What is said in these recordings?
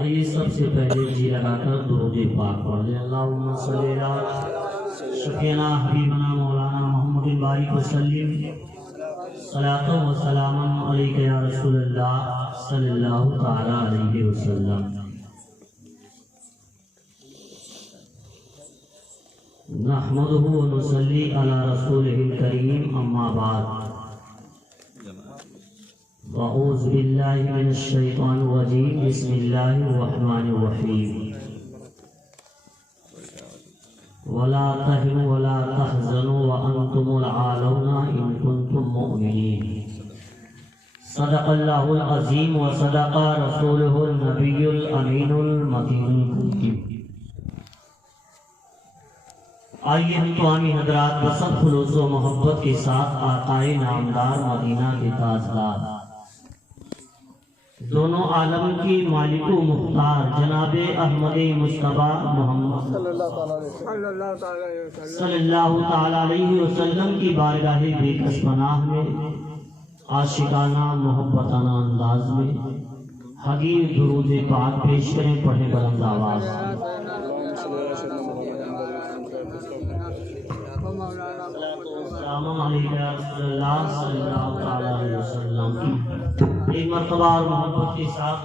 آئیے سب سے پہلے جی لگا کر درود پاک پڑھ لیں۔ اللہم صلی علی شفیعنا حبیبنا مولانا محمد بارک وسلم صلاۃ و سلام علیک یا رسول اللہ صلی اللہ تعالی علیہ وسلم۔ نحمدہ و نصلی علی رسولہ الکریم، اما بعد، اعوذ باللہ من الشیطان الرجیم، بسم اللہ الرحمن الرحیم۔ ولا تهنوا ولا تحزنوا وانتم العالون ان كنتم مؤمنین۔ صدق اللہ العظیم وصدق رسولہ النبی الامین المتین الحکیم۔ آئیے ہم تمامی حضرات بسط خلوص و محبت کے ساتھ آقائے نامدار مدینہ کے تاجدار، دونوں عالم کی مالک و مختار جناب احمد مصطفیٰ محمد صلی اللہ تعالی علیہ وسلم کی بارگاہ بے کس پناہ میں عاشقانہ محبتانہ انداز میں حقیر درود پاک پیش کریں، پڑھیں بلند آواز۔ السلام علیکم یا رسول اللہ صلی اللہ تعالی علیہ وسلم۔ ایک مرتبہ اور محبت کے ساتھ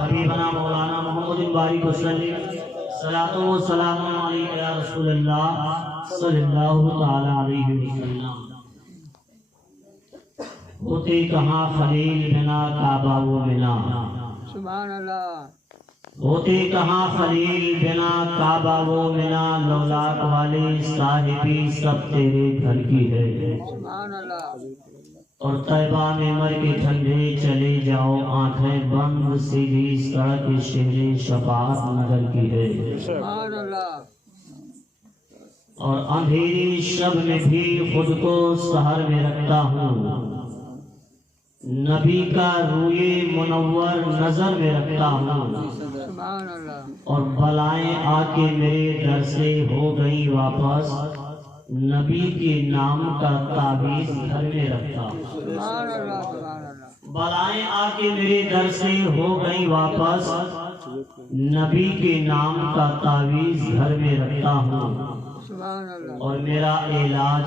حبیبنا مولانا محمد بارک وسلم صلاۃ و سلام علیک یا رسول اللہ صلی اللہ تعالی علیہ وسلم۔ ہوتے کہاں خلیل بنا کعبہ و منا، سبحان اللہ۔ ہوتے کہاں خلیل بنا کعبہ و منا، لولاک والے صاحبی سب تیرے گھر کی ہے۔ سبحان اللہ۔ اور طیبہ میں مر کے ٹھنڈے چلے جاؤ، آنکھیں بند سیدھی سڑک شہر شفاعت نگر کی ہے۔ سبحان اللہ۔ اور اندھیری شب میں بھی خود کو سحر میں رکھتا ہوں، نبی کا روئے منور نظر میں رکھتا ہوں۔ سبحان اللہ۔ اور بلائیں آ کے میرے در سے ہو گئی واپس، نبی کے نام کا تعویذ گھر میں رکھتا ہوں۔ سبحان اللہ۔ سبحان اللہ۔ بلائیں آ کے میرے در سے ہو گئی واپس، نبی کے نام کا تعویذ گھر میں رکھتا ہوں۔ سبحان اللہ۔ اور میرا علاج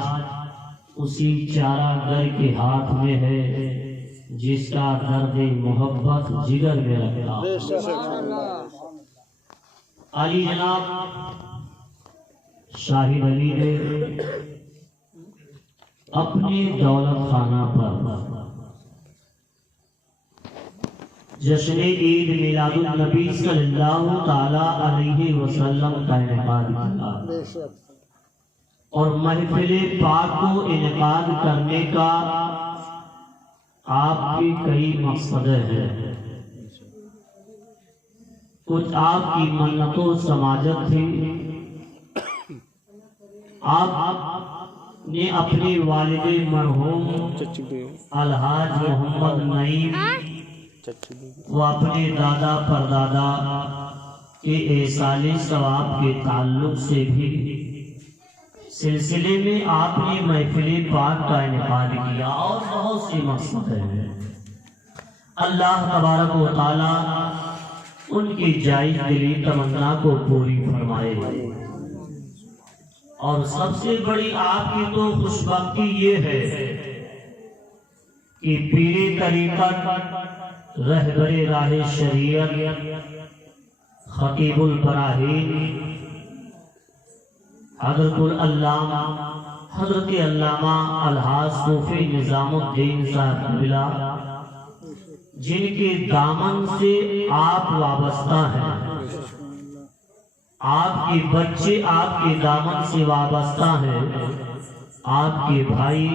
اسی چارہ گر کے ہاتھ میں ہے، جس کا درد محبت جگر میں رکھتا ہوں۔ سبحان اللہ۔ علی جناب شاہد علی نے اپنے دولت خانہ پر جشن عید میلاد النبی صلی اللہ تعالی علیہ وسلم کا انعقاد کیا، اور محفل پاک کو انعقاد کرنے کا آپ کی کئی مقصد ہیں۔ کچھ آپ کی منت و سماجت تھی، آپ نے اپنے والد مرحوم الحاج محمد نعیم و اپنے دادا پردادا کے ایصال ثواب کے تعلق سے بھی سلسلے میں آپ نے محفل پاک کا انعقاد کیا، اور بہت سی مقصد ہیں۔ اللہ تبارک و تعالی ان کی جائز دلی تمنا کو پوری فرمائے۔ اور سب سے بڑی آپ کی تو خوش بختی یہ ہے کہ پیر طریقت، رہبر راہ شریعت، خطیب البراہین حضرت علامہ الحاج صوفی نظام الدین صاحب قبلہ، جن کے دامن سے آپ وابستہ ہیں، آپ کے بچے آپ کے دامن سے وابستہ ہیں، آپ کے بھائی،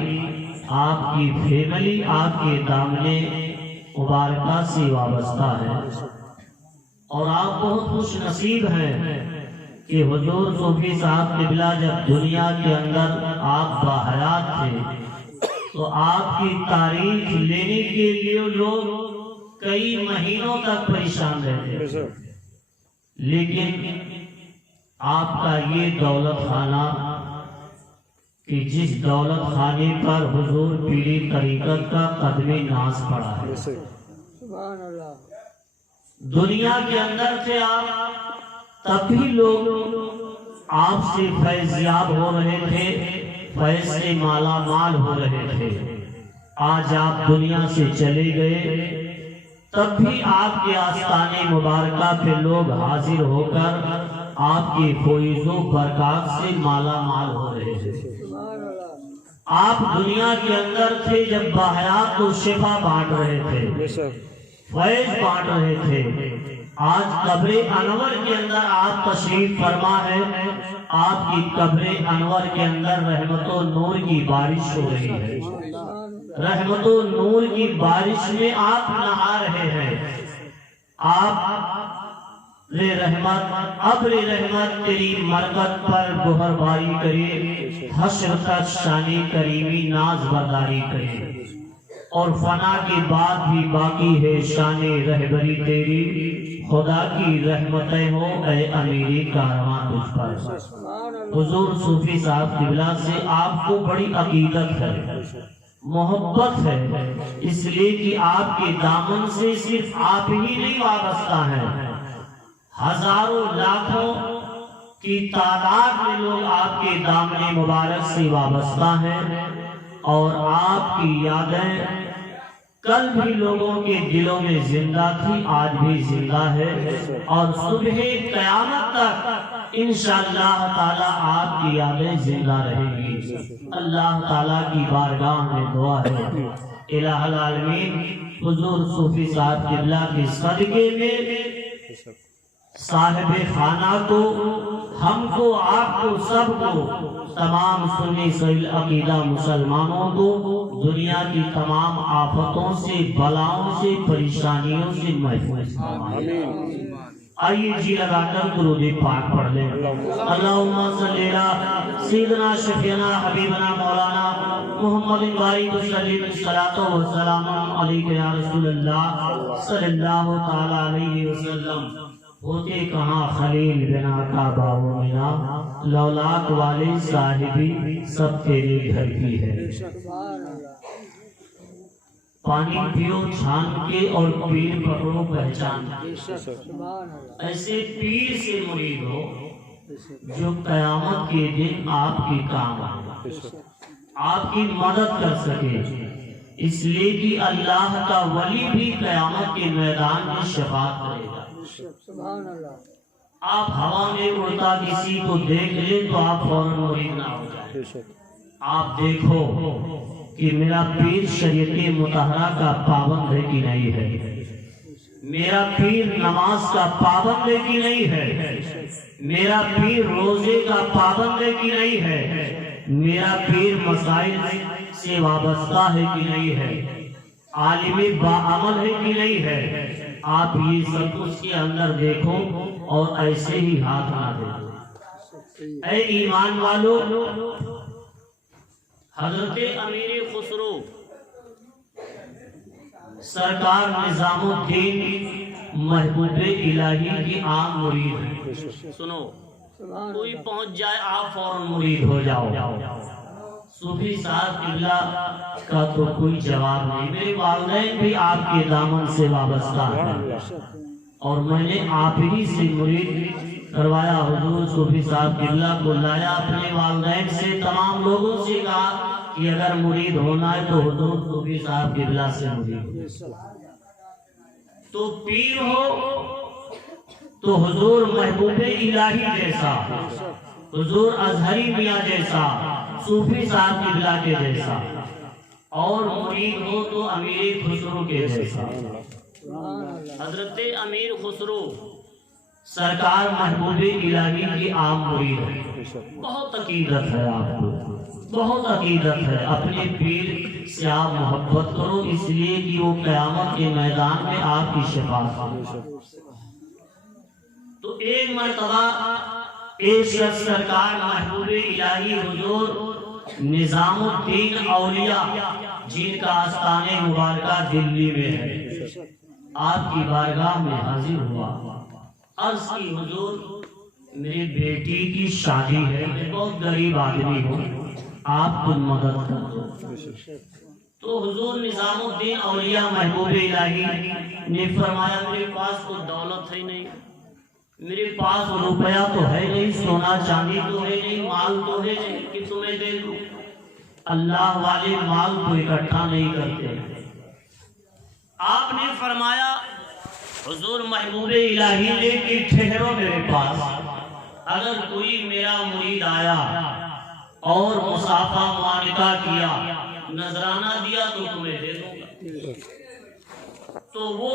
آپ کی فیملی آپ کے دامن مبارکہ سے وابستہ ہے۔ اور آپ بہت خوش نصیب ہیں کہ حضور صوفی صاحب قبلہ جب دنیا کے اندر آپ باحیات تھے تو آپ کی تاریخ لینے کے لیے لوگ کئی مہینوں تک پریشان رہتے تھے، لیکن آپ کا یہ دولت خانہ کہ جس دولت خانے پر حضور پیری طریقت کا قدم ناز پڑا ہے۔ سبحان اللہ۔ دنیا کے اندر تھے آپ، تب بھی لوگ آپ سے فیضیاب ہو رہے تھے، فیض سے مالا مال ہو رہے تھے۔ آج آپ دنیا سے چلے گئے، تب بھی آپ کے آستانے مبارکہ پہ لوگ حاضر ہو کر آپ کے فیض و برکات سے مالا مال ہو رہے تھے۔ سبحان اللہ۔ آپ دنیا کے اندر تھے جب باحیات کو شفا بانٹ رہے تھے، فیض بانٹ رہے تھے۔ آج قبر انور کے اندر آپ تشریف فرما ہے، آپ کی قبر انور کے اندر رحمت و نور کی بارش ہو رہی ہے۔ رحمت و نور کی بارش میں آپ نہا رہے ہیں۔ آپ رحمت، ابر رحمت تیری مرکت پر گہر باری کرے، حشر تک شانی کریمی ناز برداری کرے، اور فنا کے بعد بھی باقی ہے شان رہبری تیری، خدا کی رحمتیں ہو اے امیری کارواں تجھ پر۔ حضور صوفی صاحب قبلہ سے آپ کو بڑی عقیدت ہے، محبت ہے، اس لیے کہ آپ کے دامن سے صرف آپ ہی نہیں وابستہ ہیں، ہزاروں لاکھوں کی تعداد میں لوگ آپ کے دامن مبارک سے وابستہ ہیں، اور آپ کی یادیں کل بھی لوگوں کے دلوں میں زندہ تھی، آج بھی زندہ ہے، اور صبح قیامت تک انشاءاللہ تعالی آپ کی یادیں زندہ رہیں گی۔ اللہ تعالیٰ کی بارگاہ میں دعا ہے، الہ العالمین حضور صوفی صاحب قبلہ کے صدقے میں صاحب خانہ کو، ہم کو، آپ کو، سب کو، تمام سنی سیل عقیدہ مسلمانوں کو دنیا کی تمام آفتوں سے، بلاؤں سے، پریشانیوں سے محفوظ فرمائے۔ آئیے جی لگا کر درود پاک پڑھ لیں۔ اللہم صلی علی سیدنا شفیعنا حبیبنا مولانا محمد بارک وسلم الصلاۃ والسلام علیک یا رسول اللہ صلی اللہ تعالی علیہ وسلم۔ ہوتے کہاں خلیل بنا کعبہ و منا، لولاک والے صاحبی سب تیرے گھر کی ہے۔ پانی پیو چھان کے اور پیر پکڑو پہچان کے۔ ایسے پیر سے مرید ہو جو قیامت کے دن آپ کی کام آئے، آپ کی مدد کر سکے، اس لیے کہ اللہ کا ولی بھی قیامت کے میدان میں شفاعت کرے گا۔ آپ ہوا میں اڑتا کسی کو دیکھ لیں تو آپ فوراً مرید نہ ہو جائیں۔ آپ دیکھو کہ میرا پیر شریعت مطہرہ کا پابند ہے کہ نہیں ہے، میرا پیر نماز کا پابند ہے کہ نہیں ہے، میرا پیر روزے کا پابند ہے کہ نہیں ہے، میرا پیر مسائل سے وابستہ ہے کہ نہیں ہے، عالم باعمل ہے کہ نہیں ہے۔ آپ یہ سب اس کے اندر دیکھو اور ایسے ہی ہاتھ نہ دے۔ اے ایمان والو، حضرت امیر خسرو سرکار نظام الدین محبوب الہی کی عام مرید ہے۔ سنو، کوئی پہنچ جائے آپ فوراً مرید ہو جاؤ۔ صوفی صاحب قبلہ کا تو کوئی جواب نہیں۔ میرے والدین بھی آپ کے دامن سے وابستہ ہیں، اور میں نے آپ ہی سے مرید کروایا۔ حضور صوفی صاحب قبلہ کو لایا اپنے والدین سے، تمام لوگوں سے کہا کہ اگر مرید ہونا ہے تو حضور صوفی صاحب قبلہ سے مرید ہو، تو پیر ہو تو حضور محبوب الہی جیسا، حضور ازہری میاں جیسا، صوفی صاحب قبلہ کے جیسا، اور مرید ہو تو امیر خسرو کے جیسا۔ حضرت امیر خسرو سرکار محبوب الہی کی عام مرید ہے۔ بہت عقیدت ہے آپ کو، بہت عقیدت ہے۔ اپنے پیر سے آپ محبت کرو، اس لیے کہ وہ قیامت کے میدان میں آپ کی شفاعت۔ تو ایک مرتبہ ایک شخص سرکار محبوب الہی حضور نظام الدین اولیاء جن کا آستانِ مبارکہ دلی میں ہے، آپ کی بارگاہ میں حاضر ہوا۔ عرض کی حضور میری بیٹی کی شادی ہے، میں بہت غریب آدمی ہوں، آپ تم مدد کر دو۔ تو حضور نظام الدین اولیاء محبوب الہی نے فرمایا میرے پاس تو دولت ہے نہیں، میرے پاس روپیہ تو ہے نہیں، سونا چاندی تو ہے نہیں، مال تو ہے نہیں کہ تمہیں دے دوں۔ اللہ والے مال کو اکٹھا نہیں کرتے۔ آپ نے فرمایا حضور محبوب الہی نے کہ ٹھہرو میرے پاس، اگر کوئی میرا مرید آیا اور مصافحہ معانقہ کیا، نذرانہ دیا تو تمہیں دے دوں گا۔ تو وہ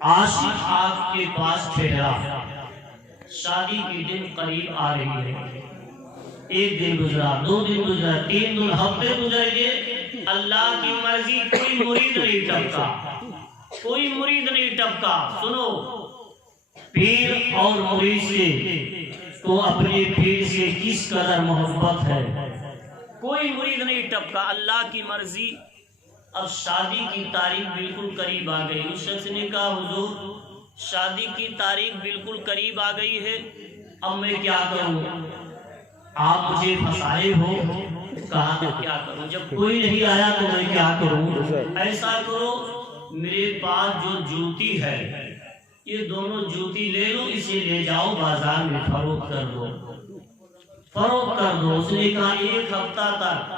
عاشق آپ کے پاس ٹھہرا، شادی کے دن قریب آ رہی ہے، ایک دن گزرا، 2 دن گزرا، 3 دن، ہفتے گزر گئے، اللہ کی مرضی کوئی مرید نہیں ٹپکا، کوئی مرید نہیں ٹپکا۔ سنو، پیر اور مرید سے تو اپنے پیر سے کس قدر محبت ہے، کوئی مرید نہیں ٹپکا۔ اللہ کی مرضی، اب شادی کی تاریخ بالکل قریب آ گئی۔ اس شخص نے کہا حضور شادی کی تاریخ بالکل قریب آ گئی ہے، اب میں کیا کروں؟ آپ مجھے پھنسائے ہو۔ کہا میں کیا کروں، جب کوئی نہیں آیا تو میں کیا کروں؟ ایسا کرو، میرے پاس جو جوتی ہے یہ دونوں جوتی لے لو، اسے لے جاؤ بازار میں فروخت کر دو، فروخت کر دو۔ اس نے کہا 1 ہفتہ تک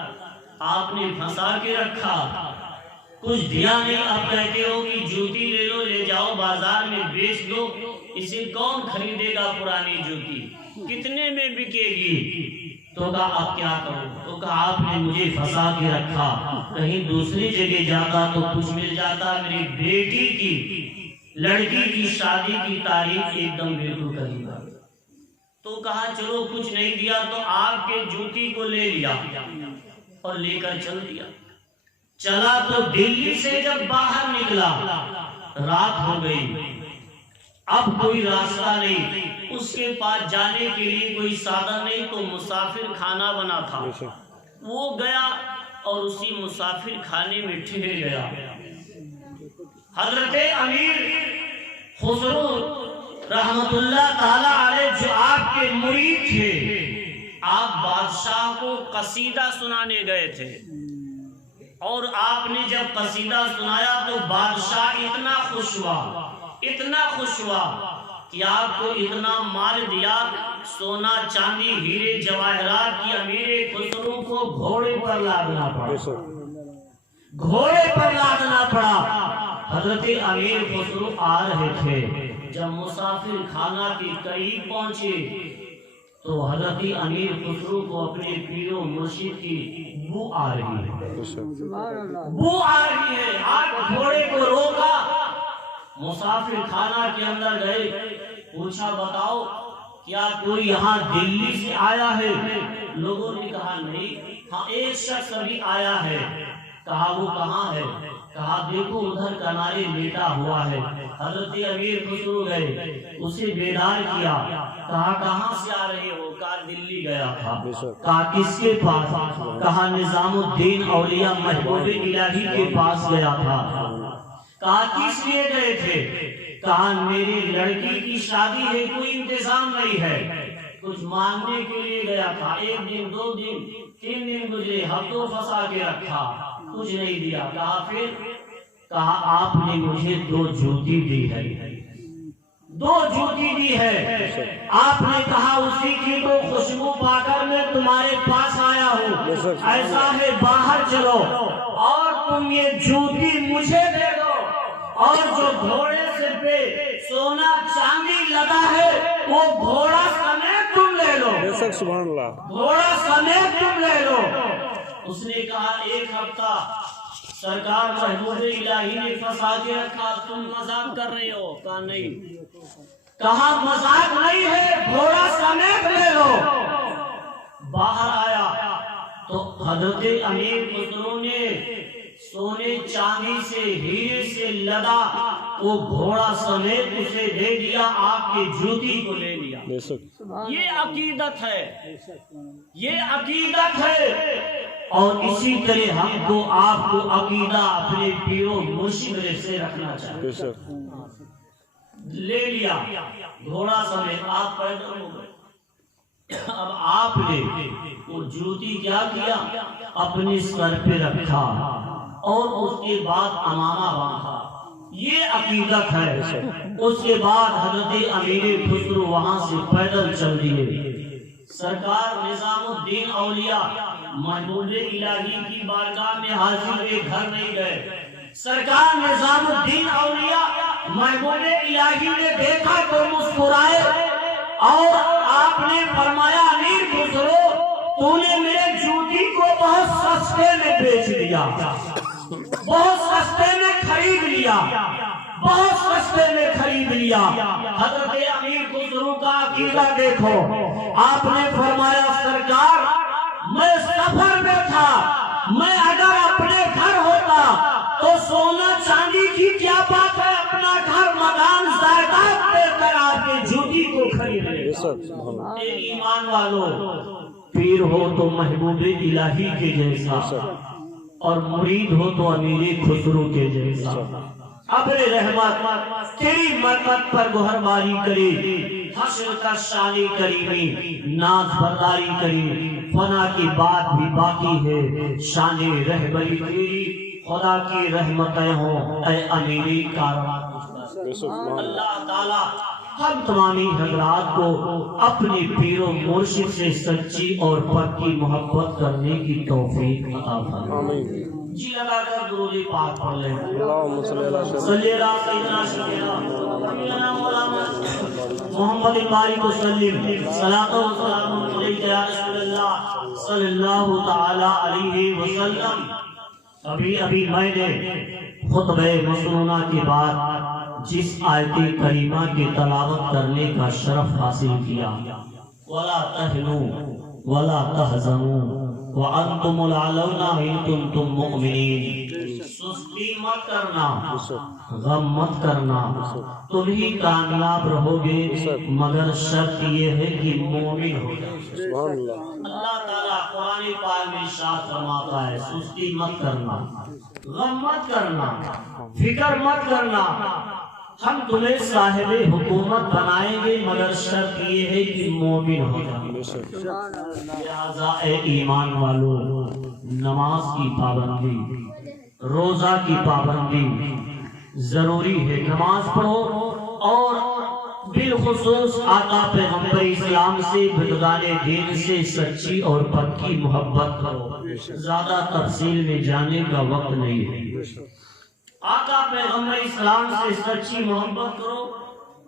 آپ نے پھنسا کے رکھا، کچھ دیا نہیں، اب کہتے ہو کہ جوتی لے لو، لے جاؤ بازار میں بیچ دو، اسے کون خریدے گا؟ پرانی جوتی کتنے میں بکے گی؟ تو کہا اب کیا کروں؟ تو کہا آپ نے مجھے پھنسا کے رکھا، کہیں دوسری جگہ جاتا تو کچھ مل جاتا، میری بیٹی کی لڑکی کی شادی کی تاریخ ایک دم بالکل قریب آ گئی۔ تو کہا چلو کچھ نہیں دیا تو آپ کے جوتی کو لے لیا اور لے کر چل دیا۔ چلا تو دلی سے جب باہر نکلا رات ہو گئی، اب کوئی راستہ نہیں، اس کے پاس جانے کے لیے کوئی سادہ نہیں، تو مسافر خانہ بنا تھا، وہ گیا اور اسی مسافر خانے میں ٹھہر گیا۔ حضرت امیر خسرو رحمت اللہ تعالی علیہ جو آپ کے مرید تھے، آپ بادشاہ کو قصیدہ سنانے گئے تھے، اور آپ نے جب قصیدہ سنایا تو بادشاہ اتنا خوش ہوا، اتنا خوش ہوا کہ آپ کو اتنا مال دیا، سونا چاندی ہیرے جواہرات کی امیر خسرو کو گھوڑے پر لادنا پڑا، گھوڑے پر لادنا پڑا۔ حضرت امیر خسرو آ رہے تھے، جب مسافر خانہ کے قریب پہنچے تو حضرت امیر خسرو کو اپنے پیر و مرشد کی بو آ رہی ہے، بو آ رہی ہے۔ آپ گھوڑے کو روکا، مسافر خانہ کے اندر گئے، پوچھا بتاؤ کیا کوئی یہاں دلی سے آیا ہے؟ لوگوں نے کہا نہیں، ہاں ایک شخص ابھی آیا ہے۔ کہا وہ کہاں ہے؟ کہا دیکھو ادھر کنارے لیٹا ہوا ہے۔ حضرت امیر خسرو گئے، اسے بیدار کیا، کہا کہاں سے آ رہے ہو؟ کہا دلی گیا تھا۔ کہا کس کے پاس؟ کہا نظام الدین اولیاء محبوب الہی کے پاس گیا تھا۔ کہا کس لیے گئے تھے؟ کہا میری لڑکی کی شادی ہے، کوئی انتظام نہیں ہے، کچھ مانگنے کے لیے گیا تھا۔ 1 دن 2 دن 3 دن گزرے، ہفتوں پھنسا کے رکھا، کچھ نہیں دیا۔ کہا پھر؟ کہا آپ نے مجھے 2 جوتی دی ہے، 2 جوتی دی ہے۔ آپ نے کہا اسی کی تو خوشبو پا کر میں تمہارے پاس آیا ہوں، ایسا ہے باہر چلو اور تم یہ جوتی مجھے دے دو، اور جو گھوڑے سے پہ سونا چاندی لدا ہے وہ گھوڑا سمیت تم لے لو، سبحان اللہ، گھوڑا سمیت تم لے لو۔ اس نے کہا 1 ہفتہ سرکار محبوب الہی نے پھنسا کے رکھا، تم مذاق کر رہے ہو؟ کہا نہیں۔ کہا مذاق نہیں ہے، گھوڑا سمیت لے لو۔ باہر آیا تو حضرت امیر خسرو نے سونے چاندی سے ہیرے سے لدا وہ گھوڑا سمیت اسے دے دیا، آپ کی جوتی کو لے لیا۔ یہ عقیدت ہے، یہ عقیدت ہے۔ اور اسی طرح ہم کو آپ کو عقیدہ اپنے پیروں مرشد سے رکھنا چاہیے۔ لے لیا گھوڑا سمیت، آپ پیدل ہو گئے، اب آپ نے وہ جوتی کیا کیا؟ اپنے سر پہ رکھا اور اس کے بعد امامہ باندھا، یہ عقیدت ہے۔ اس کے بعد حضرت امیر خسرو وہاں سے پیدل چل دیے۔ سرکار نظام الدین اولیاء محبوب الہی کی بارگاہ میں حاضر ہوئے، گھر نہیں گئے۔ سرکار نظام الدین اولیاء محبوب الہی نے دیکھا تو مسکرائے اور آپ نے فرمایا امیر خسرو تو نے میرے جوتی کو بہت سستے میں بیچ دیا، بہت سستے میں خرید لیا، بہت سستے میں خرید لیا۔ حضرت امیر خسرو کا عقیدہ دیکھو، آپ نے فرمایا سرکار میں سفر میں تھا، میں اگر اپنے گھر ہوتا تو سونا چاندی کی کیا بات ہے، اپنا گھر مکان زائدات دے کر آپ کی جوتی کو خرید لیتا۔ اے ایمان والو، پیر ہو تو محبوب الہی کے جیسا اور مرید ہو تو امیر خسرو کے جیسا۔ ابر رحمت تیری مرمت پر گوہر باری کری، حشر کا شانی کریمی ناز برداری کری، فنا کی بات بھی باقی ہے، شان رہبری تیری خدا کی رحمتیں ہوں اے امیری کارواں۔ اللہ تعالیٰ ہم تمامی حضرات کو اپنی پیر و مرشد سے سچی اور پکی محبت کرنے کی توفیق عطا فرمائے۔ جی لگا کر درود پاک پڑھ لیں۔ اللہم صلی اللہ سیدنا شفیعنا حبیبنا مولانا محمد بارک وسلم، صلاۃ و سلام علیک یا رسول اللہ صلی اللہ تعالی علیہ وسلم۔ ابھی میں نے خطبہ مسنونہ کے بعد جس آیت کریمہ کی تلاوت کرنے کا شرف حاصل کیا، وَلَا تَهْنُوا وَلَا تَحْزَنُوا وَأَنْتُمُ الْأَعْلَوْنَ إِن كُنتُم مُّؤْمِنِينَ۔ سستی مت کرنا، غم مت کرنا، تم ہی کامیاب رہو گے، مگر شرط یہ ہے کہ مومن ہو جائے۔ اللہ تعالیٰ قرآن پاک میں ارشاد فرماتا ہے سستی مت کرنا، غم مت کرنا، فکر مت کرنا، ہم تمہیں صاحب حکومت بنائیں گے مگر شرط یہ ہے کہ مومن ہو جائے۔ لہذا اے ایمان والو، نماز کی پابندی، روزہ کی پابندی ضروری ہے۔ نماز پڑھو اور بالخصوص آقا پیغمبر اسلام سے، بزرگان دین سے سچی اور پکی محبت کرو۔ زیادہ تفصیل میں جانے کا وقت نہیں ہے۔ آقا پیغمبر اسلام سے سچی محبت کرو،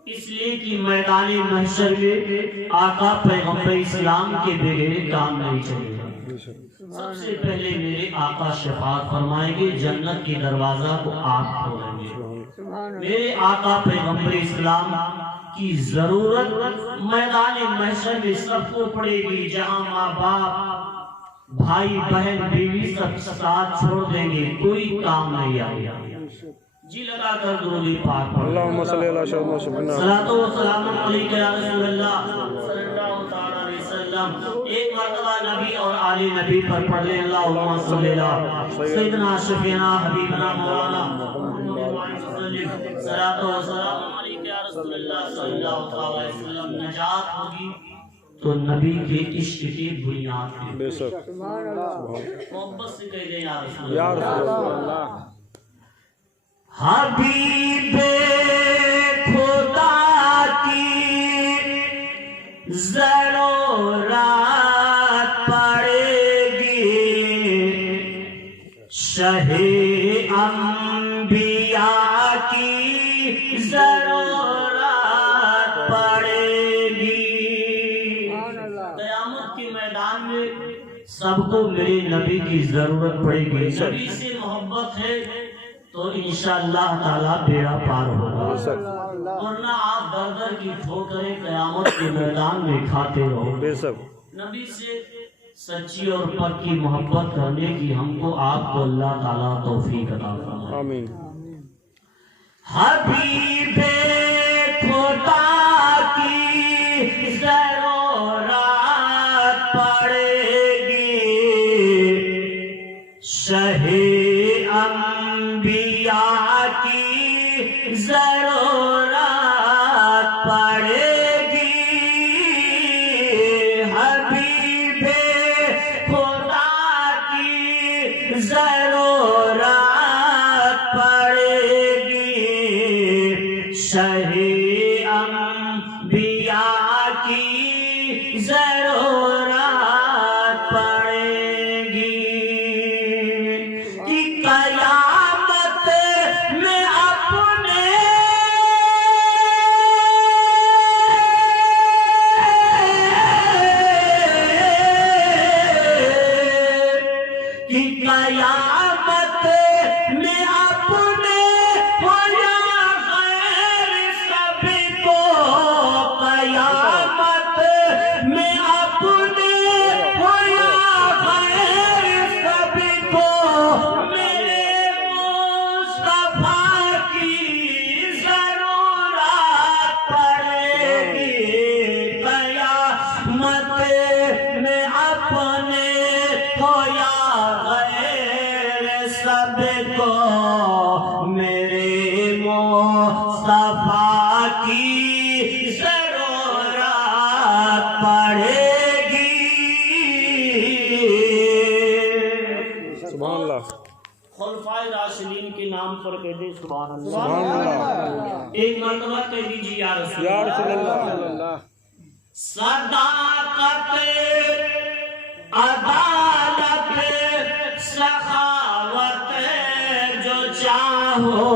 اس لیے کہ میدان محشر میں آقا پیغمبر اسلام کے بغیر کام نہیں چلے گا۔ سب سے پہلے میرے آقا شفاعت فرمائیں گے، جنت کی دروازہ کو آپ کھولیں گے۔ میرے آقا پیغمبر اسلام کی ضرورت میدان محشر میں سب کو پڑے گی، جہاں ماں باپ بھائی بہن بیوی سب ساتھ چھوڑ دیں گے، کوئی کام نہیں آئے گا۔ جی لگا کر درود پاک پڑھیں۔ اللہم صلی اللہ علیہ صلاۃ و سلام علیک یا رسول اللہ صلی اللہ تعالی علیہ وسلم۔ ایک مرتبہ نبی اور آل نبی پر پڑھ لیں، اللہم صلی اللہ سیدنا شفیعنا حبیبنا مولانا صلاۃ و سلام علیک یا رسول اللہ صلی اللہ تعالی علیہ وسلم۔ نجات ہوگی تو نبی کے عشق کی بنیاد ہے۔ بے شک محبت سے کہہ دیں یا رسول اللہ۔ حبیب خدا کی ضرورت پڑے گی، شہ انبیاء کی ضرورت پڑے گی۔ قیامت کے میدان میں سب کو میرے نبی کی ضرورت پڑے گی۔ نبی سے محبت ہے تو انشاءاللہ تعالیٰ بیڑا پار ہوگا، ورنہ آپ در در کی ٹھوکریں قیامت کے میدان میں کھاتے رہو۔ نبی سے سچی اور پکی محبت کرنے کی ہم کو آپ کو اللہ تعالیٰ توفیق عطا فرمائے۔ آمین۔ حبیب خدا کی ضرورت پڑے گی، شہ انبیاء کی ضرورت پڑے گی۔ سب کو میرے مصطفیٰ کی ضرورت پڑے گی. سبحان اللہ. خلفائے راشدین کے نام پر کہہ دیں سبحان اللہ. سبحان اللہ. ایک مرتبہ کہہ دیجیے یا رسول یا اللہ. رسول اللہ. صداقت عدالت سخاوت جو چاہو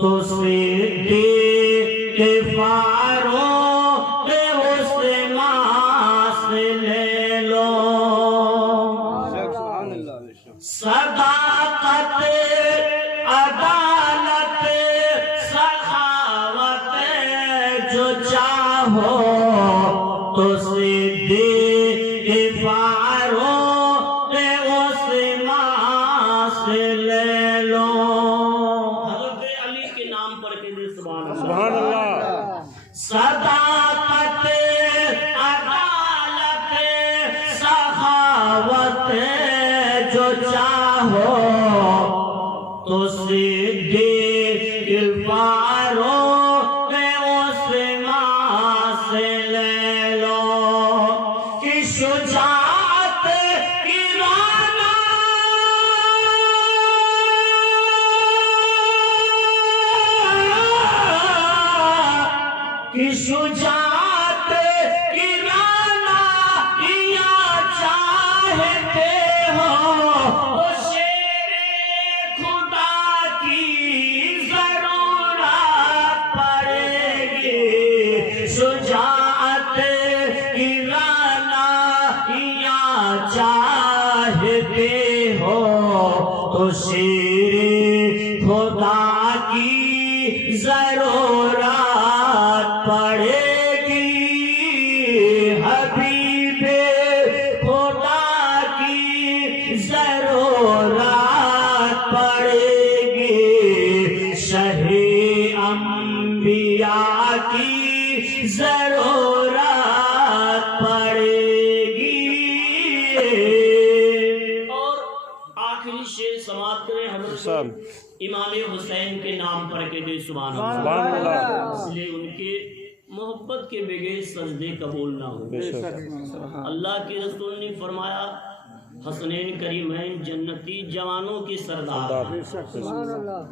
تو صدیق فاروق عثمان سے لے لو. صداقت عدالت سخاوت جو چاہو تو صدیق فاروق عثمان سے لے لو. حضرت علی کے نام پر کہہ دے سبحان اللہ. سبحان اللہ. صداقت عدالت سخاوت جو چاہو تو صدیق فاروق عثمان سے لے لو. کہ شجاعت کی رانا کہ شجاعت کی رانا یا چاہتے ہو تو شیر خدا کی ضرورت پڑے گی. شجاعت کی رانا یا چاہتے ہو تو شیر خدا کی ضرورت پڑے گی. حبیب خدا کی ضرورت پڑے گی. شہی انبیاء کی ضرورت پڑے گی. اور آخری شعر سماعت کریں حضرت امام حسین کے نام پر کہہ دے سبحان اللہ. سبحان اللہ. اس لیے ان کے محبت کے بغیر سجدے قبول نہ ہو. اللہ کے رسول نے فرمایا حسنین کریمین جنتی جوانوں کی سردار ہیں.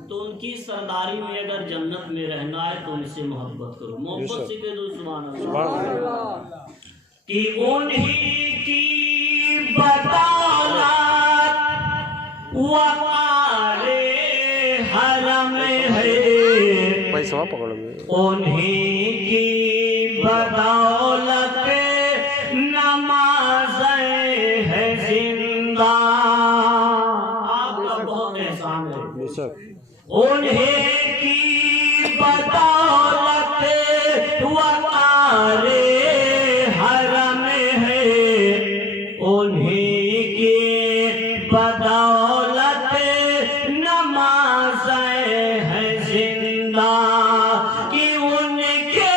تو ان کی سرداری میں اگر جنت میں رہنا ہے تو ان سے محبت کرو. محبت سے کہہ دو سبحان اللہ. کہ انہی کی بدولت وقار حرم ہے. پیسہ پکڑ لے. انہی کی بدولت نمازیں ہے زندہ. آپ کا بہت احسان ہے. انہی کی بدولت وقار حرم ہے. انہی کی بدولت نمازیں ہے زندہ. کہ ان کے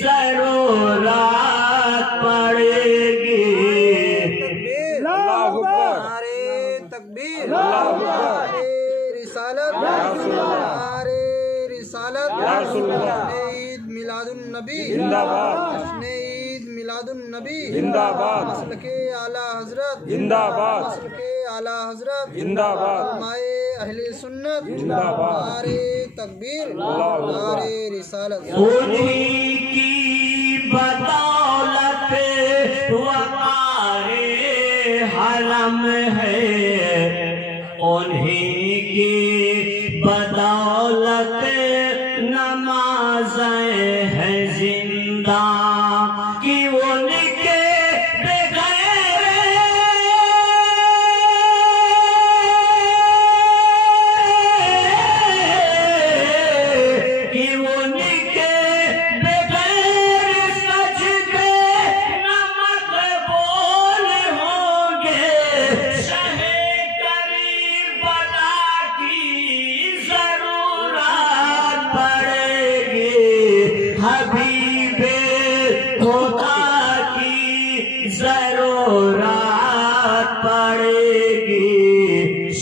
ضرورت پڑے گی. اللہ اکبر. نعرے تکبیر. اللہ اکبر. نعرے رسالت. نعرے رسالت. عید میلاد النبی. زندہ باد. عید میلاد النبی. زندہ باد. مسلک اعلی حضرت. زندہ باد. مسلک اعلی حضرت. زندہ باد. علمائے اہل سنت. زندہ باد. نعرے تکبیر. اللہ اکبر. نعرے رسالت. انہی کی بدولت وقار حرم ہے. انہی کی بدولت نمازیں ہے زندہ. کہ ان کے بغیر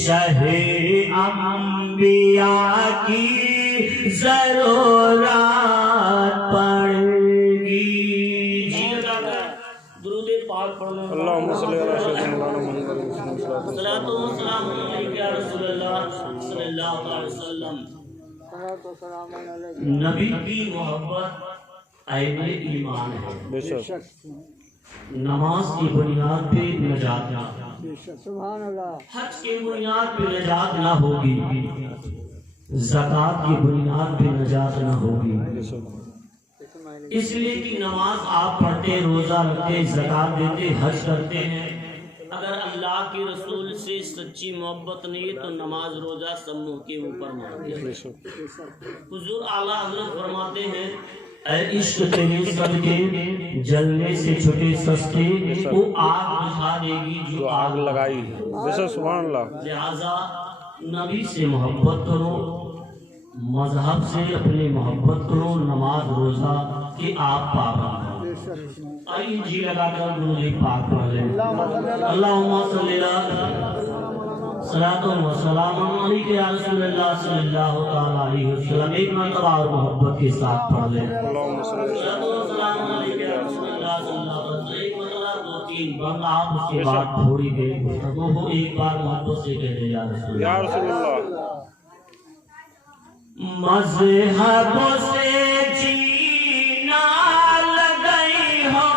شہ انبیاء کی ضرورت پڑے گی. جی لگا کر درود پاک پڑھنا. اللہم صلی علی سیدنا محمد صلاۃ و سلام علیک یا رسول اللہ صلی اللہ علیہ وسلم. نبی کی محبت عین ایمان ہے. بے شک نماز کی بنیاد پہ نجات نہ ہوگی. حج کی بنیاد پہ نجات نہ ہوگی. زکوٰۃ کی بنیاد پہ نجات نہ ہوگی. بے شک اس لیے کہ نماز آپ پڑھتے، روزہ رکھتے، زکوٰۃ دیتے، حج کرتے ہیں. اگر اللہ کے رسول سے سچی محبت نہیں ہے تو نماز روزہ سب منہ کے اوپر مانتے ہیں. بے شک حضور اعلیٰ حضرت فرماتے ہیں اے عشق تیرے صدقے جلنے سے چھٹے سستے وہ آگ بجھا دے گی جو آگ لگائی. بے شک سبحان اللہ. لہذا نبی سے محبت کرو، مذہب سے اپنی محبت کرو، نماز روزہ کی آپ پابند ہو. آئیے جی لگا کر درود پاک پڑھ لیں. اللہم صلی اللہ صلاۃ و سلام علیک یا رسول اللہ صلی اللہ تعالی علیہ وسلم. ایک مرتبہ اور محبت کے ساتھ پڑھ لیں. اللہم صلی علی صلاۃ و سلام علیک یا رسول اللہ صلی اللہ علیہ وسلم. ایک مرتبہ دو تین بند آپ اس کے بعد تھوڑی دیر گفتگو ہو. ایک بار محبت سے کہہ دیں یا رسول یا اللہ. رسول اللہ. مذہب سے جینا لگئی ہو،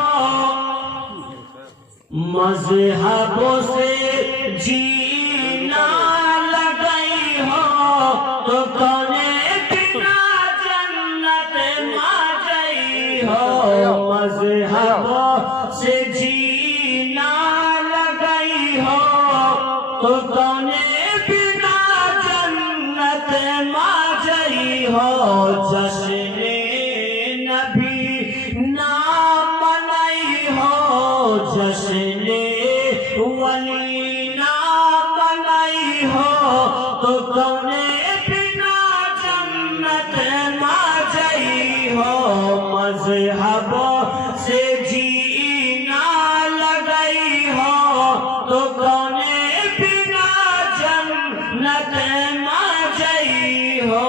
مذہب سے جینا لگئی ہو تو کونے بنا جنت ماں گئی ہو. مذہب سے جینا لگئی ہو تو کونے بنا جنت ماں گئی ہو. جشن نبی نہ منائی ہو، جشن ولی نہ منائی ہو تو کونے بنا جنت ماں گئی ہو. مذہب سے جینا لگئی ہو تو کونے بنا جنت ماں گئی ہو.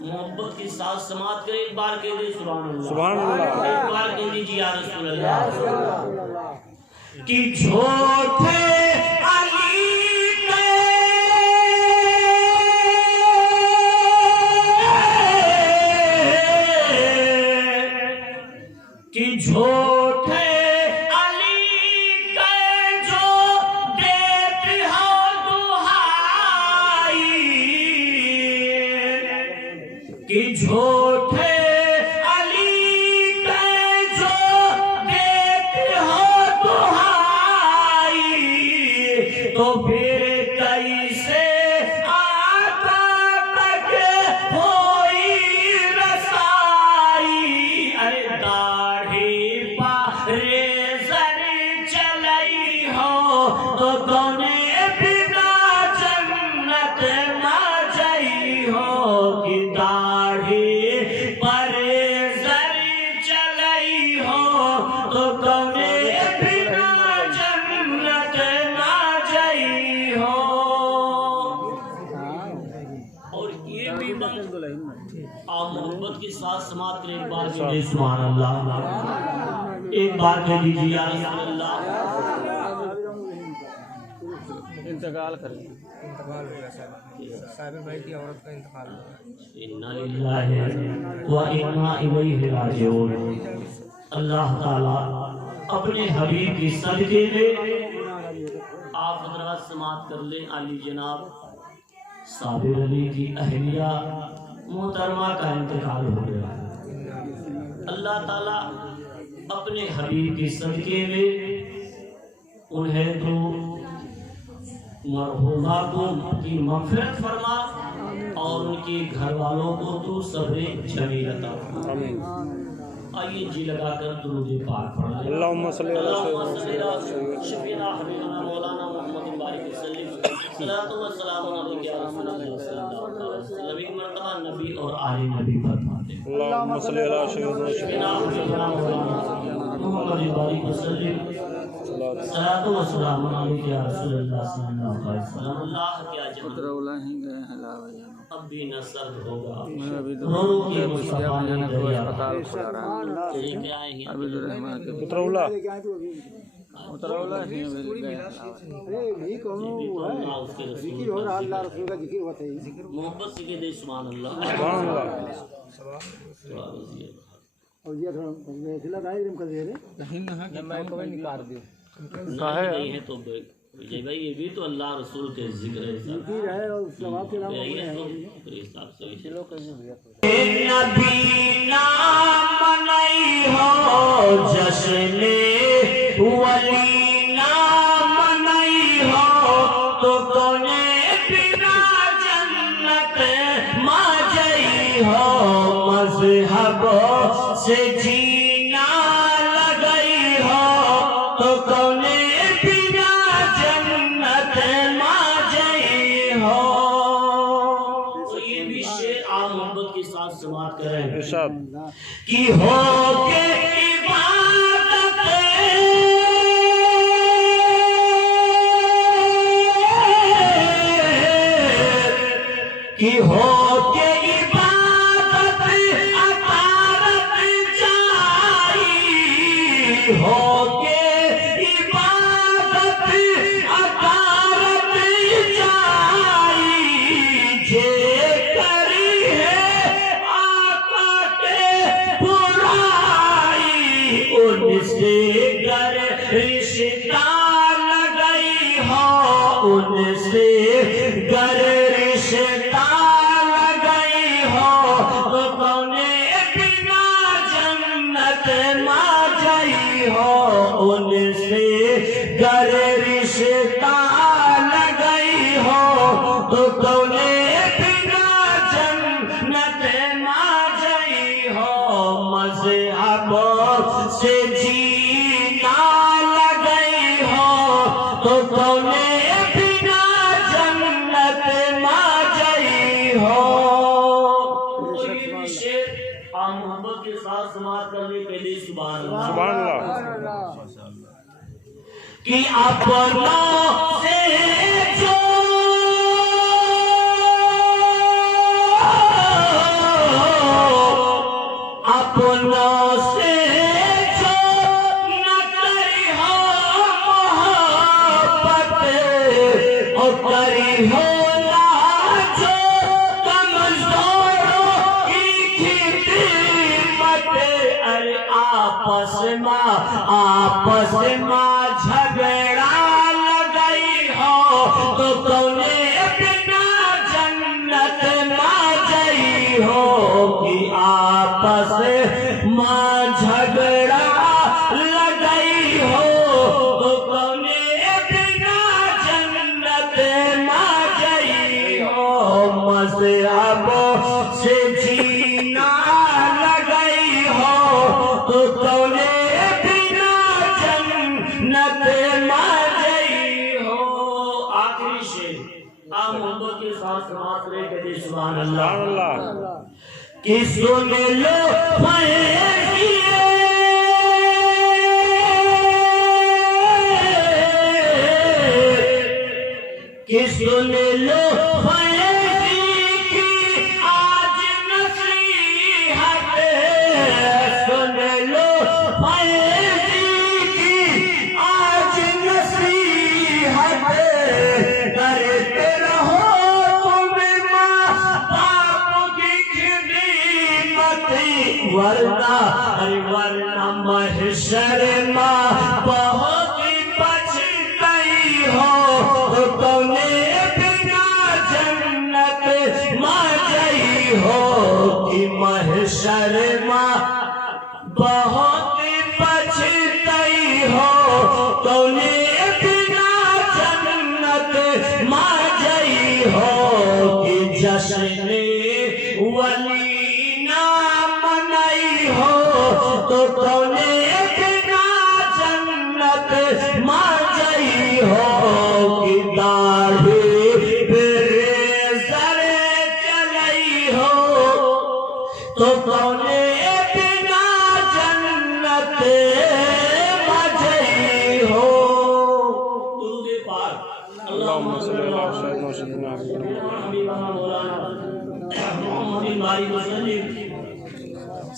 محبت کے ساتھ سماعت کرے. ایک بار کہہ دیں سبحان اللہ. سبحان اللہ. ایک بار کہہ دیجیے یا رسول اللہ. کہ جھوٹے علی کہ جھوٹے علی کے جو دیتے ہو دہائی، کہ جھوٹے علی کے جو دیتے ہو دہائی تو پھر کیسے آقا تک ہوئی رسائی. ارے داڑھی پارے زر چلئی ہو تو کونے بنا جنت نہ جئی ہو. کہ داڑھی پارے زر چلئی ہو تو کونے بنا جنت نہ جئی ہو. اور یہ بھی آپ محبت کے ساتھ سماعت کریں. ایک بار کہیے سبحان اللہ. ایک بار کہہ دیجیے یا رسول اللہ. انتقال کریں. انا للہ و انا الیہ راجعون. اللہ تعالی اپنے حبیب کی صدقے میں آپ حضرات سماعت کر لیں. علی جناب صابر علی کی اہلیہ محترمہ کا انتقال ہو گیا. اللہ تعالیٰ اپنے حبیب کے صدقے میں انہیں تو مرحومہ کو کی مغفرت فرما اور ان کے گھر والوں کو تو صبر جمیل عطا فرما. آمین. آئیے جی لگا کر درود پاک پڑھیں. اللہم صلی علی اللہم صلی سیدنا علی شفیعنا حبیبنا مولانا محمد بارک وسلم. صلاۃ و سلام علیک یا رسول اللہ صلی اللہ علیہ وسلم. ایک مرتبہ نبی اور آل نبی فرماتے ہیں. اللہم صلی علی سیدنا شفیعنا حبیبنا مولانا محمد بارک وسلم صلاۃ و سلام علیک یا رسول اللہ صلی اللہ علیہ وسلم اللہ کیا جان اب بھی نہ سرد ہوگا رو رو کے مصطفیٰ نے دریا چلے کے آئے ہیں اترولہ اللہ اس کے رسول کا ذکر محبت سے کہہ دے سبحان اللہ سبحان اللہ نہیں ہے تو وجے بھائی یہ بھی تو اللہ رسول کے ذکر ہے نبی نام نہیں ہو جشن ولی نام نہیں ہو تو کونے بنا جنت ماں جئی ہو مذہب سے جینا لگئی ہو تو کونے بنا جنت ماں جئی ہو تو یہ بھی شعر عام محبت کے ساتھ سماعت کریں ارشاد کہ ہو کے کہ ہو کے عبادت اطارت جائی ہو کے عبادت اطارت جائی جے کری ہے آقا کے برائی ان سے گر رشتہ لگئی ہو ان سے گر رشتہ لگئی ہو تو کونے بنا جنت ماں جئی ہو ان سے گر رشتہ لگئی ہو تو کونے بنا جنت ماں جئی ہو مذہب سے جینا لگئی ہو تو کونے محبت کے ساتھ سماعت کرنے کے لیے سبحان اللہ سبحان اللہ کہ اپنوں سے جو اپنوں سے جو نہ کری ہو محبت اور کری ہو آپس میں جھگڑا لگئی ہو تو کونے بنا جنت ماں جئی ہو کہ آپس میں جھگڑا لگئی ہو تو کونے بنا جنت ماں جئی ہو مذہب سے جینا لگئی ہو تو کونے محبت کے ساتھ سماعت رہے کہ سبحان اللہ کہ سن لو فیضیے کہ سن لو فیضی کی آج نصیحت سن لو فیضی کی آج نصیحت کرتے ورنہ محشر میں بہت پچھتائی ہو کونے بنا جنت ماں جئی ہو کہ محشر میں بہت پچھتائی ہو کونے بنا جنت ماں جئی ہو کہ جشن ولی تو کونے بنا جنت ماں جئی ہو کہ داڑھی ریزر چلئی ہو تو کونے بنا جنت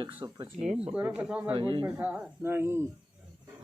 125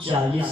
40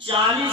40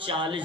40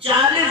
40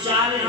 40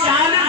40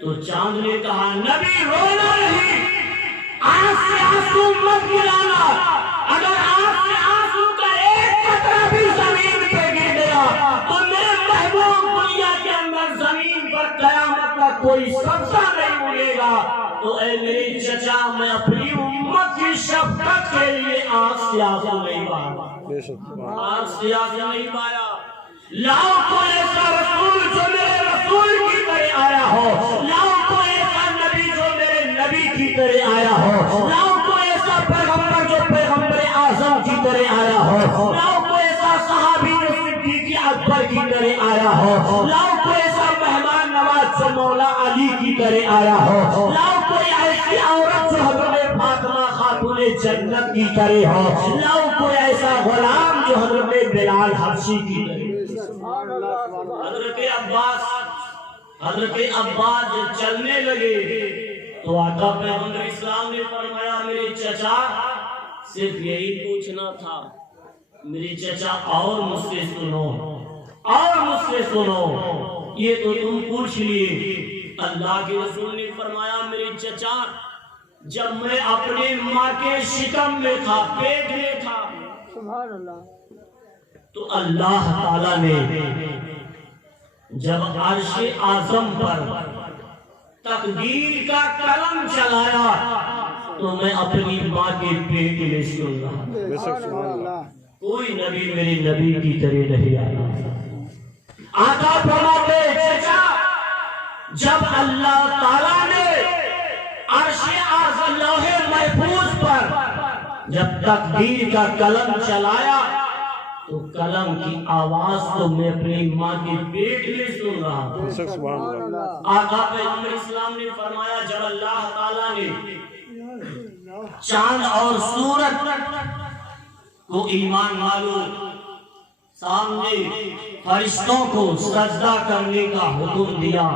تو چاند نے کہا نبی رونا نہیں، آنکھ سے آنسو مت گرانا، اگر آنکھ سے آنسو کا ایک قطرہ بھی زمین پہ گر گیا تو میرے محبوب دنیا کے اندر زمین پر قیامت کا کوئی سبزہ نہیں ملے گا۔ تو اے میرے چچا، میں اپنی امت کی شفقت کے لیے آنکھ سے آنسو نہیں بہایا، آنکھ سے آنسو نہیں بہایا۔ لاؤ کوئی ایسا رسول جو میرے رسول کی طرح آیا ہو، لاؤ کوئی ایسا نبی جو میرے نبی کی طرح آیا ہو، لاؤ کوئی ایسا پیغمبر جو پیغمبر اعظم کی طرح آیا ہو، لاؤ کوئی ایسا صحابی جو صدیق اکبر کی طرح آیا ہو، لاؤ کوئی ایسا مہمان نواز جو مولا علی کی طرح آیا ہو، لاؤ کوئی ایسی عورت جو حضرت فاطمہ خاتون جنت کی طرح ہو، لاؤ کوئی ایسا غلام جو حضرت بلال حبشی کی طرح۔ حضرت عباس جب چلنے لگے تو آقا پیغمبر اسلام نے فرمایا میرے چچا صرف یہی پوچھنا تھا، میرے چچا اور مجھ سے سنو، اور مجھ سے سنو، یہ تو تم پوچھ لیے۔ اللہ کے رسول نے فرمایا میرے چچا جب میں اپنے ماں کے شکم میں تھا، پیٹ میں تھا، سبحان اللہ، تو اللہ تعالیٰ نے جب عرش اعظم پر تقدیر کا قلم چلایا تو میں اپنی ماں کے پیٹ میں سن رہا، سبحان اللہ، کوئی نبی میرے نبی کی طرح نہیں آیا۔ آقا فرماتے چچا جب اللہ تعالیٰ نے عرش اعظم لوح محفوظ پر جب تقدیر کا قلم چلایا تو قلم کی آواز تو میں اپنی ماں کے پیٹ میں سن رہا ہوں۔ سبحان اللہ، آقا پیغمبر اسلام نے فرمایا جب اللہ تعالیٰ نے چاند اور سورج کو ایمان والوں سامنے فرشتوں کو سجدہ کرنے کا حکم دیا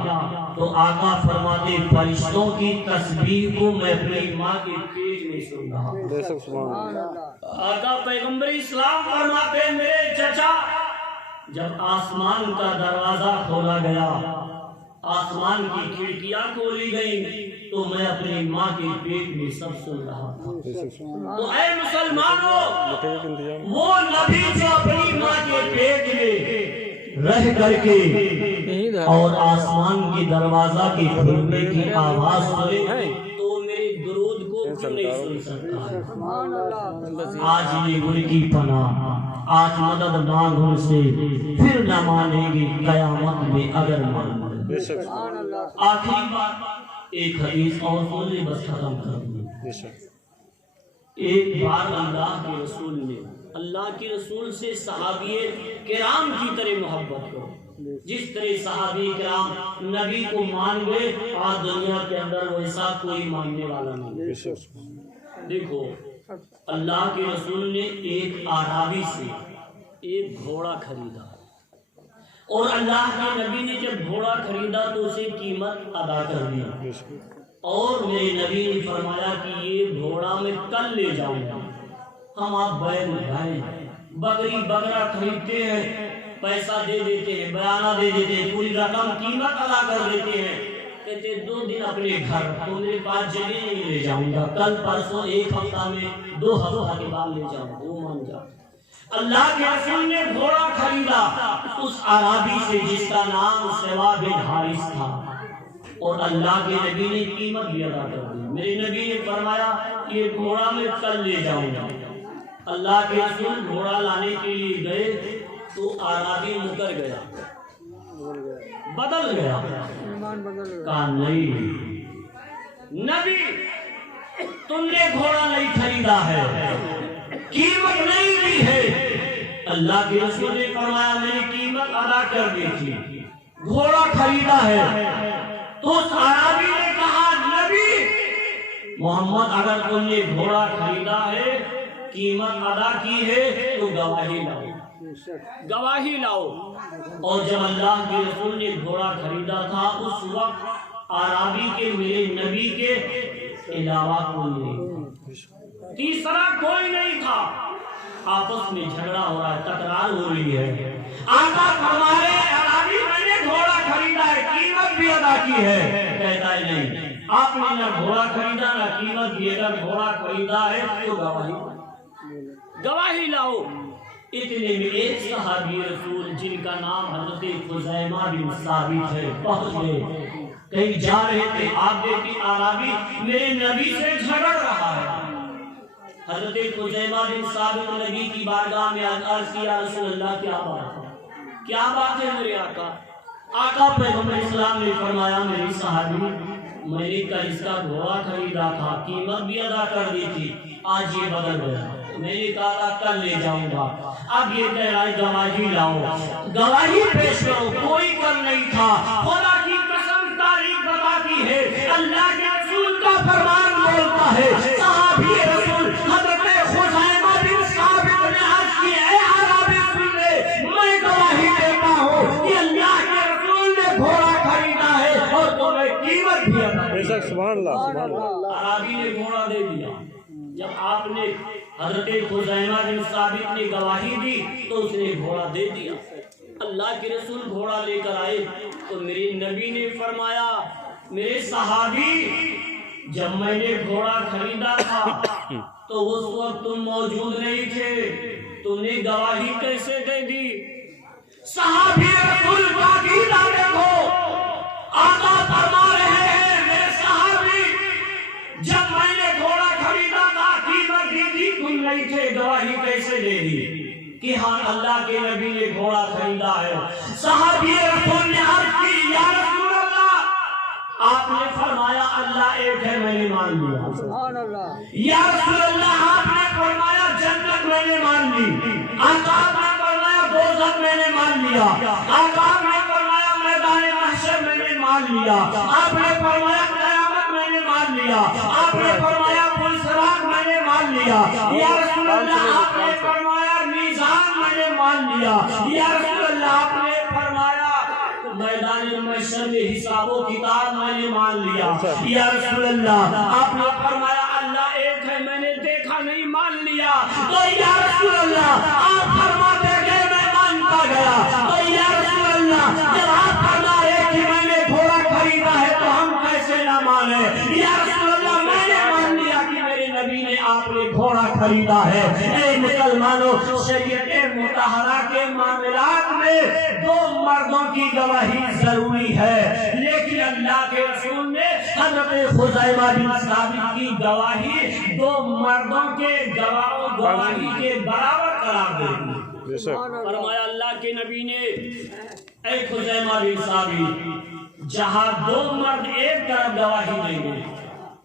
تو آقا فرماتے فرشتوں کی تسبیح کو میں اپنی ماں کے پیٹ میں سن رہا ہوں۔ سبحان اللہ، آقا پیغمبر اسلام فرماتے میرے چچا جب آسمان کا دروازہ کھولا گیا، آسمان کی کھڑکیاں کھولی گئی تو میں اپنی ماں کے پیٹ میں سب سن رہا تھا۔ تو اے مسلمانوں، وہ نبی جو اپنی ماں کے پیٹ میں رہ کر کے اور آسمان کی دروازہ کی کھلنے کی آواز سنے تو میرے درود کو کیوں نہیں سن سکتا ہے؟ سبحان اللہ، آج یہ ان کی پناہ، آج مدد مانگ ان سے، پھر نہ مانیں گے قیامت میں اگر مان لیں۔ سبحان اللہ، آخری بات ایک حدیث اور سن لے بس ختم کر دیں۔ ایک بار اللہ کے رسول سے صحابی کرام کی طرح محبت کرو، جس طرح صحابی کرام نبی کو مان گئے آج دنیا کے اندر ویسا کوئی ماننے والا نہیں۔ دیکھو اللہ کے رسول نے ایک اعرابی سے ایک گھوڑا خریدا اور اللہ کے نبی نے جب گھوڑا خریدا تو اسے قیمت ادا کر دی اور میرے نبی نے فرمایا کہ یہ گھوڑا میں کل لے جاؤں گا۔ ہم آپ بیل بھائی بکری بکرا خریدتے ہیں، پیسہ دے دیتے ہیں، بیانہ دے دیتے ہیں، پوری رقم قیمت ادا کر دیتے ہیں، کہتے 2 دن اپنے گھر تو میرے پاس جگہ نہیں لے جاؤں گا، کل پرسوں 1 ہفتہ میں 2 ہفتہ کے بعد لے جاؤں گا، وہ مان جا۔ اللہ کے رسول نے گھوڑا خریدا اس عربی سے جس کا نام سوا بن حارث تھا اور اللہ کے نبی نے قیمت بھی ادا کر دی۔ میرے نبی نے فرمایا یہ گھوڑا میں کل لے جاؤں گا۔ اللہ کے رسول گھوڑا لانے کے لیے گئے تو عربی مکر گیا، بدل گیا، ایمان بدل گیا، کہا نہیں نبی تم نے گھوڑا نہیں خریدا ہے، قیمت نہیں دی ہے۔ اللہ کے رسول نے فرمایا میں نے قیمت ادا کر دی تھی، گھوڑا خریدا ہے۔ تو اس عربی نے کہا نبی محمد اگر تم نے گھوڑا خریدا ہے، قیمت ادا کی ہے تو گواہی لاؤ، گواہی لاؤ۔ اور جب اللہ کے رسول نے گھوڑا خریدا تھا اس وقت عربی کے میرے نبی کے علاوہ کوئی نہیں تھا، تیسرا کوئی نہیں تھا۔ آپس میں جھگڑا ہو رہا ہے، تکرار ہو رہی ہے۔ آقا فرمائے عربی میں نے گھوڑا خریدا ہے، قیمت بھی ادا کی ہے؟ کہتا ہے نہیں، آپ نے نہ گھوڑا خریدا نہ قیمت دی، اگر گھوڑا خریدا ہے تو گواہی لاؤ۔ اتنے میں ایک صحابی رسول جن کا نام حضرت خزیمہ بن ثابت ہے پہنچ گئے، کہیں جا رہے تھے، آپ دیکھیں اعرابی میرے نبی سے جھگڑ رہا ہے۔ حضرت خزیمہ بن ثابت نبی کی بارگاہ میں عرض کیا، رسول اللہ کیا بات ہے میرے آقا پیغمبر اسلام نے فرمایا، میری صحابی میں نے کل اس کا گھوڑا خریدا تھا، قیمت بھی ادا کر دی تھی، آج یہ بدل گیا، میں نے کہا کل لے جاؤں گا، اب یہ کہہ رہا ہے گواہی لاؤ، گواہی پیش کرو، کوئی کل نہیں تھا۔ خدا کی قسم تاریخ بتاتی ہے، اللہ کے رسول کا فرمان بولتا ہے، صحابی رسول حضرت خزیمہ بن ثابت نے عرض کی، اے عربی سن لے، میں گواہی دیتا ہوں کہ اللہ کے رسول نے گھوڑا خریدا ہے اور تمہیں قیمت بھی ادا کی۔ سبحان اللہ، سبحان اللہ۔ عربی نے گھوڑا دے دیا۔ جب آپ نے حضرت خزیمہ بن ثابت نے گواہی دی تو اس نے گھوڑا دے دیا۔ اللہ کے رسول گھوڑا لے کر آئے تو میرے نبی نے فرمایا، میرے صحابی جب میں نے گھوڑا خریدا تھا تو اس وقت تم موجود نہیں تھے، تم نے گواہی کیسے دے دی؟ صحابی رسول کا عقیدہ دیکھو، آقا فرما رہے ہیں، میرے صحابی جب میں نے گھوڑا خریدا تھا قیمت دی تھی، تم نہیں تھے، گواہی کیسے دے دی کہ ہاں اللہ کے نبی نے گھوڑا خریدا ہے؟ صحابی رسول نے عرض کی، یا رسول اللہ، آپ نے فرمایا اللہ ایک ہے، میں نے مان لیا۔ سبحان اللہ۔ یا رسول اللہ، آپ نے فرمایا جنت میں نے مان لی، آقا نے فرمایا دوزخ میں نے مان لیا، آقا نے فرمایا میدان محشر میں نے مان لیا، آپ نے فرمایا قیامت میں نے مان لیا، آپ نے فرمایا پل صراط میں نے مان لیا، یا رسول اللہ آپ نے فرمایا میزان میں نے مان لیا، یا رسول اللہ آپ نے فرمایا میدان محشر میں حساب و کتاب میں نے مان لیا، یا رسول اللہ آپ نے فرمایا اللہ ایک ہے، میں نے دیکھا نہیں، مان لیا۔ تو یا رسول اللہ آپ فرماتے گئے میں مانتا گیا، تو یا رسول اللہ جب آپ فرما رہے کہ میں نے گھوڑا خریدا ہے تو ہم کیسے نہ مانے؟ یا رسول اللہ میں نے مان لیا کہ میرے نبی نے آپ نے گھوڑا خریدا ہے۔ اے مسلمانوں، شریعت مطہرہ کے معاملات میں دو مردوں کی گواہی ضروری ہے، لیکن اللہ کے رسول نے حضرت خزیمہ بن ثابت کی گواہی دو مردوں کے گواہی کے برابر قرار دے دی۔ فرمایا اللہ کے نبی نے، اے خزیمہ بن ثابت، جہاں دو مرد ایک طرف گواہی دیں گے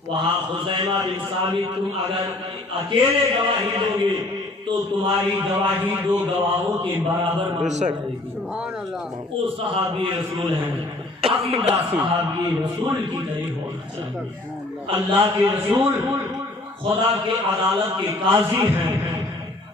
وہاں خزیمہ بن ثابت تم اگر اکیلے گواہی دو گے تو تمہاری گواہی دو گواہوں کے برابر مانی جائے گی۔ سبحان اللہ۔ وہ صحابی رسول ہیں، عقیدہ صحابی رسول کی طرح ہونا چاہیے۔ اللہ کے رسول خدا کے عدالت کے قاضی ہیں۔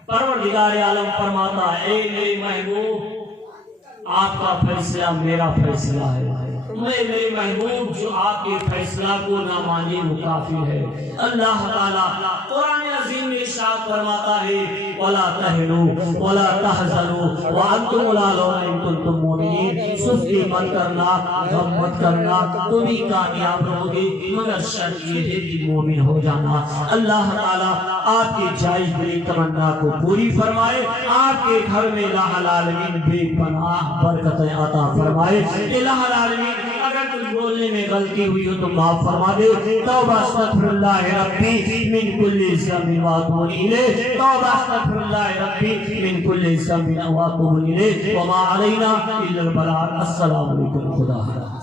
پروردگار عالم فرماتا ہے، اے میرے محبوب آپ کا فیصلہ میرا فیصلہ ہے، میرے محبوب جو آپ کے فیصلہ کو نہ مانے وہ کافر ہے۔ اللہ تعالیٰ قرآن عظیم میں ارشاد فرماتا ہے، وَلَا تَهِنُوا وَلَا تَحْزَنُوا وَأَنْتُمُ الْأَعْلَوْنَ إِن كُنتُم مُّؤْمِنِينَ۔ سستی مت کرنا، غم مت کرنا، تم ہی کامیاب رہو گے، مگر شرط یہ ہے کہ مومن ہو جانا۔ اللہ تعالیٰ آپ کی جائز دلی تمنا کو پوری فرمائے، آپ کے گھر میں الہ العالمین بے پناہ برکتیں عطا فرمائے۔ الہ العالمین اگر کچھ بولنے میں غلطی ہوئی ہو تو معاف فرما دے۔ توبہ استغفر اللہ ربی من کل ذنب واتوب الیہ، توبہ استغفر اللہ ربی من کل ذنب واتوب الیہ، وما علینا الا البلاغ۔ السلام علیکم، خدا حافظ۔